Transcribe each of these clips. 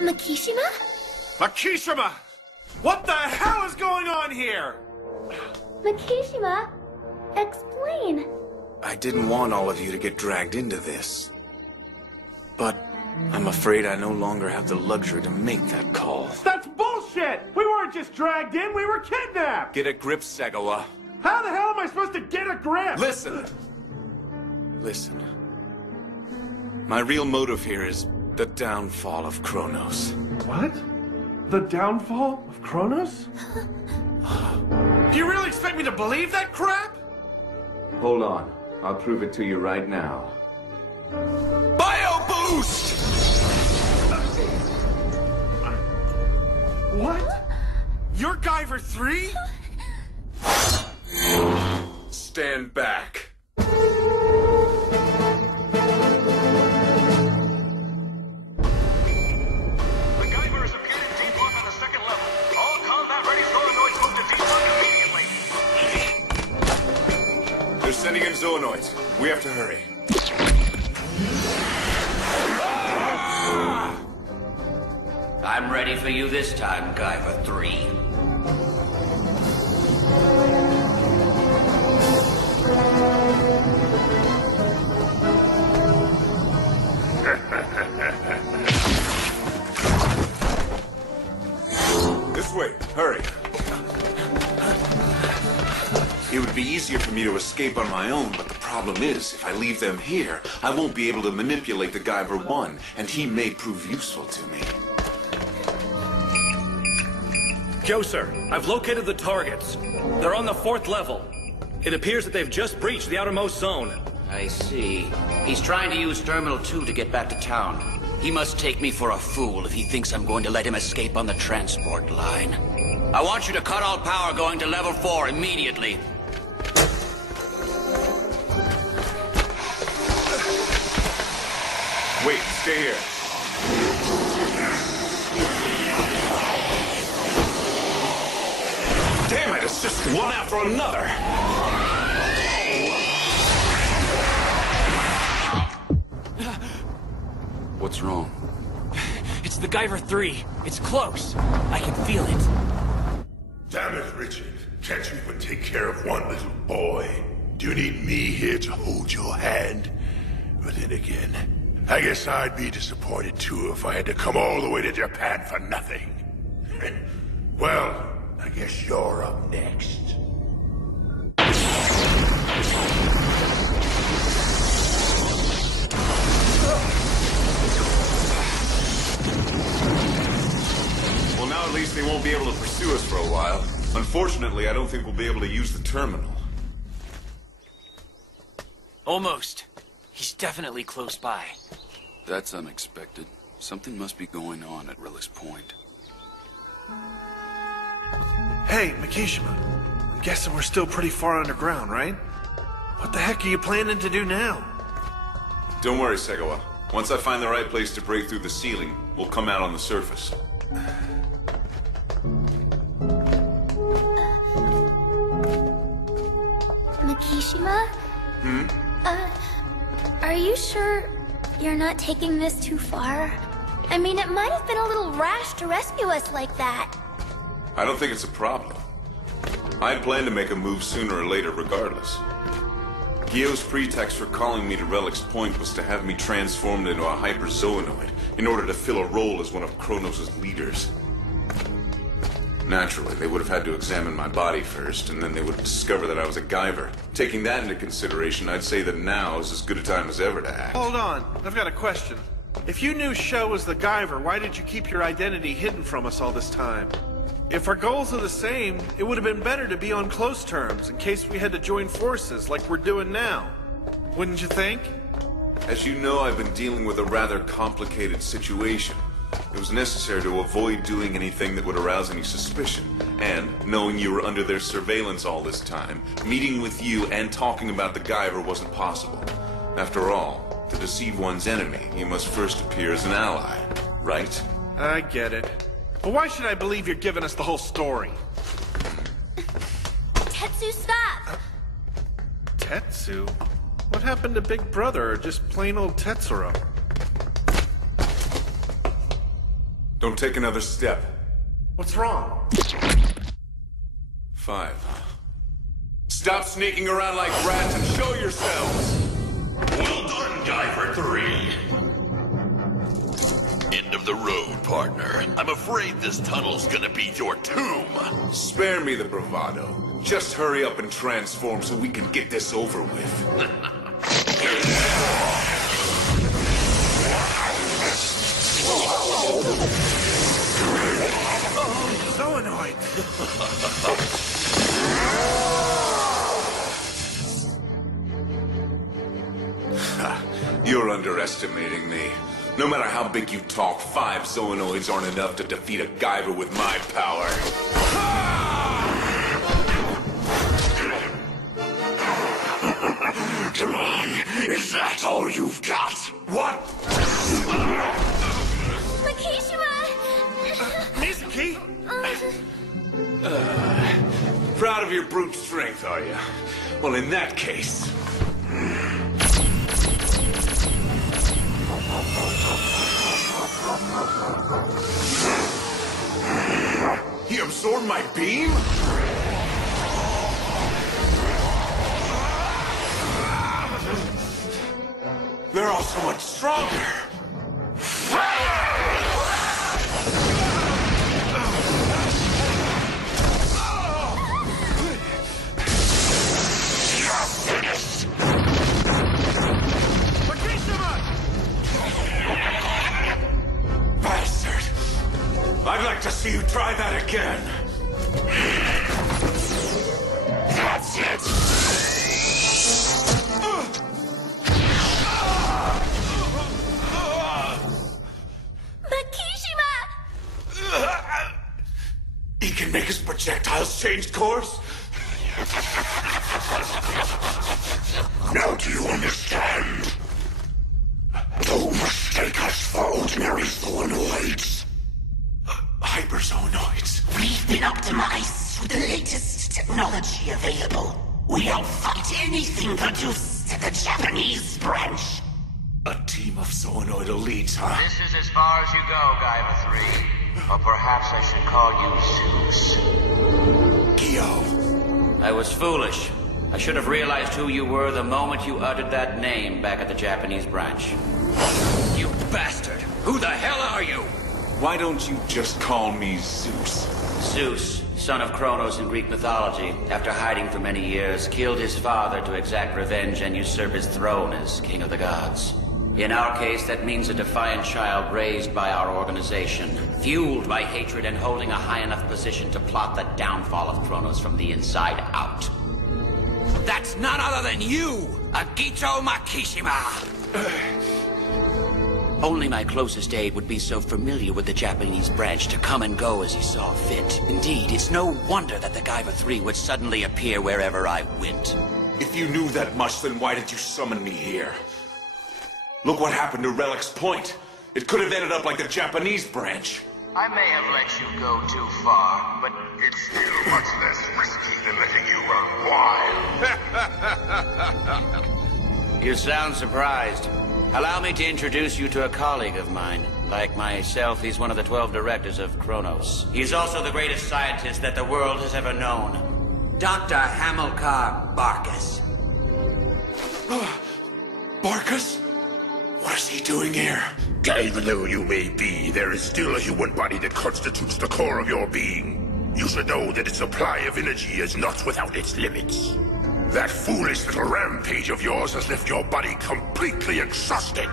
Makishima? Makishima! What the hell is going on here? Makishima, explain. I didn't want all of you to get dragged into this. But I'm afraid I no longer have the luxury to make that call. That's bullshit! We weren't just dragged in, we were kidnapped! Get a grip, Sagawa. How the hell am I supposed to get a grip? Listen! Listen. My real motive here is the downfall of Kronos. What? The downfall of Kronos? Do you really expect me to believe that crap? Hold on. I'll prove it to you right now. Bio Boost! What? You're Guyver 3? Stand back. They're sending in zoonoids. We have to hurry. I'm ready for you this time, Guyver 3. This way. Hurry. It would be easier for me to escape on my own, but the problem is, if I leave them here, I won't be able to manipulate the Guyver 1, and he may prove useful to me. Joe, sir, I've located the targets. They're on the 4th level. It appears that they've just breached the outermost zone. I see. He's trying to use Terminal 2 to get back to town. He must take me for a fool if he thinks I'm going to let him escape on the transport line. I want you to cut all power going to level 4 immediately. Wait, stay here. Damn it, it's just one after another. What's wrong? It's the Guyver 3. It's close. I can feel it. Damn it, Richard. Can't you even take care of one little boy? Do you need me here to hold your hand? But then again, I guess I'd be disappointed too if I had to come all the way to Japan for nothing. Well, I guess you're up next. Well, now at least they won't be able to pursue us for a while. Unfortunately, I don't think we'll be able to use the terminal. Almost. He's definitely close by. That's unexpected. Something must be going on at Rillis Point. Hey, Makishima. I'm guessing we're still pretty far underground, right? What the heck are you planning to do now? Don't worry, Sagawa. Once I find the right place to break through the ceiling, we'll come out on the surface. Makishima? Are you sure you're not taking this too far? I mean, it might have been a little rash to rescue us like that. I don't think it's a problem. I plan to make a move sooner or later regardless. Gyo's pretext for calling me to Relic's Point was to have me transformed into a hyperzoonoid in order to fill a role as one of Kronos' leaders. Naturally, they would have had to examine my body first, and then they would have discovered that I was a Guyver. Taking that into consideration, I'd say that now is as good a time as ever to act. Hold on, I've got a question. If you knew Sho was the Guyver, why did you keep your identity hidden from us all this time? If our goals are the same, it would have been better to be on close terms in case we had to join forces like we're doing now. Wouldn't you think? As you know, I've been dealing with a rather complicated situation. It was necessary to avoid doing anything that would arouse any suspicion. And, knowing you were under their surveillance all this time, meeting with you and talking about the Guyver wasn't possible. After all, to deceive one's enemy, you must first appear as an ally, right? I get it. But why should I believe you're giving us the whole story? Tetsu, stop! Tetsu? What happened to Big Brother, or just plain old Tetsuro? Don't take another step. What's wrong? 5, huh? Stop sneaking around like rats and show yourselves! Well done, Guyver 3. End of the road, partner. I'm afraid this tunnel's gonna be your tomb. Spare me the bravado. Just hurry up and transform so we can get this over with. So annoying. You're underestimating me. No matter how big you talk, 5 Zoanoids aren't enough to defeat a Guyver with my power. Come on, is that all you've got? What? Makishima! Mizuki? Proud of your brute strength, are you? Well, in that case... He absorbed my beam? They're all so much stronger. Bastard! I'd like to see you try that again. That's it! Makishima! He can make his projectiles change course? Now do you understand? Don't mistake us for ordinary Zoanoids. Hyperzoonoids. We've been optimized with the latest technology available. We outfight anything produced at the Japanese branch. A team of Zoonoid elites, huh? This is as far as you go, Guyver 3. Or perhaps I should call you Zeus. Gyo. I was foolish. I should have realized who you were the moment you uttered that name back at the Japanese branch. You bastard! Who the hell are you? Why don't you just call me Zeus? Zeus, son of Kronos in Greek mythology, after hiding for many years, killed his father to exact revenge and usurp his throne as king of the gods. In our case, that means a defiant child raised by our organization, fueled by hatred and holding a high enough position to plot the downfall of Kronos from the inside out. That's none other than you, Agito Makishima! Only my closest aide would be so familiar with the Japanese branch to come and go as he saw fit. Indeed, it's no wonder that the Guyver 3 would suddenly appear wherever I went. If you knew that much, then why did you summon me here? Look what happened to Relic's Point. It could have ended up like the Japanese branch. I may have let you go too far, but It's still much less risky than letting you run wild. you sound surprised. Allow me to introduce you to a colleague of mine. Like myself, he's one of the 12 directors of Kronos. He's also the greatest scientist that the world has ever known. Dr. Hamilcar Barkas. Barkas? What is he doing here? Even though you may be, there is still a human body that constitutes the core of your being. You should know that its supply of energy is not without its limits. That foolish little rampage of yours has left your body completely exhausted.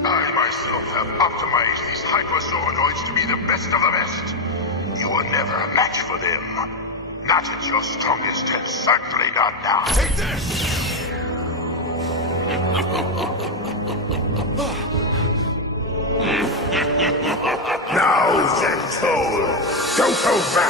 I myself have optimized these hyperzoonoids to be the best of the best. You were never a match for them. Not at your strongest, and certainly not now. Take this! Now, Gentle, don't go back.